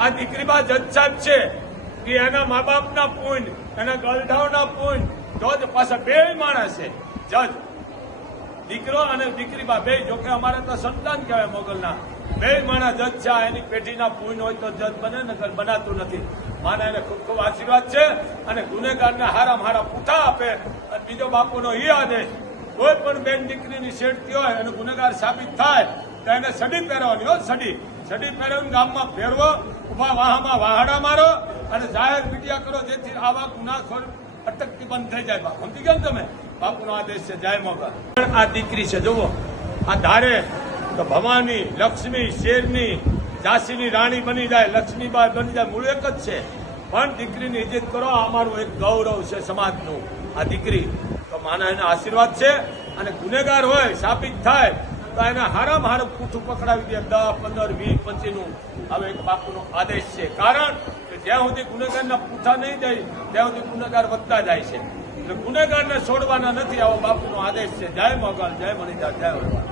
આ દીકરીમાં સાહેબ છે કે એના મા બાપના પુણ્ય એના ગલઢાવના પુણ્ય તો જ પાછા બે માણસ છે. જજ, દીકરો અને દીકરીમાં બે, જોકે અમારે તો સંતાન કહેવાય મોગલના. બે માણસ જજ છે એની પેઢીના પુણ્ય હોય તો જજ બને નગર બનાતું નથી. માને એને ખૂબ ખૂબ આશીર્વાદ છે અને ગુનેગારને હારા હારા પૂઠા આપે. અને બીજો બાપુનો એ આદેશ, કોઈ પણ બેન દીકરીની શેઠતી હોય અને ગુનેગાર સાબિત થાય, તો એને સડી પહેરવાની હોય સડી. સડી ફેરવીને ગામમાં ફેરવો ઊભા વાહામાં વાહાડા મારો અને જાહેર મીડિયા કરો, જેથી આવા ગુનાખોર અટકતી બંધ થઈ જાય. બાપુ, સમજી ગયા તમે? બાપુનો આદેશ છે, જય મોગલ. આ દીકરી છે, જુઓ, આ ધારે તો ભવાની, લક્ષ્મી, શેરની, ઝાંસીની રાણી બની જાય, લક્ષ્મીબાઈ બની જાય, મૂળ એક જ છે. પણ દીકરીની ઇજ્જત કરો, આ અમારું એક ગૌરવ છે સમાજનું. આ દીકરી તો માના એના આશીર્વાદ છે અને ગુનેગાર હોય સાબિત થાય તો એને હારામ હારું પૂઠું પકડાવી દે દસ પંદર, વીસ, પચીસનું. હવે એક બાપુનો આદેશ છે. કારણ કે જ્યાં સુધી ગુનેગારના પૂઠા નહીં જાય, ત્યાં સુધી ગુનેગાર વધતા જાય છે. એટલે ગુનેગારને છોડવાના નથી, આવો બાપુનો આદેશ છે. જય મોગલ, જય મણિદાર જય વડવા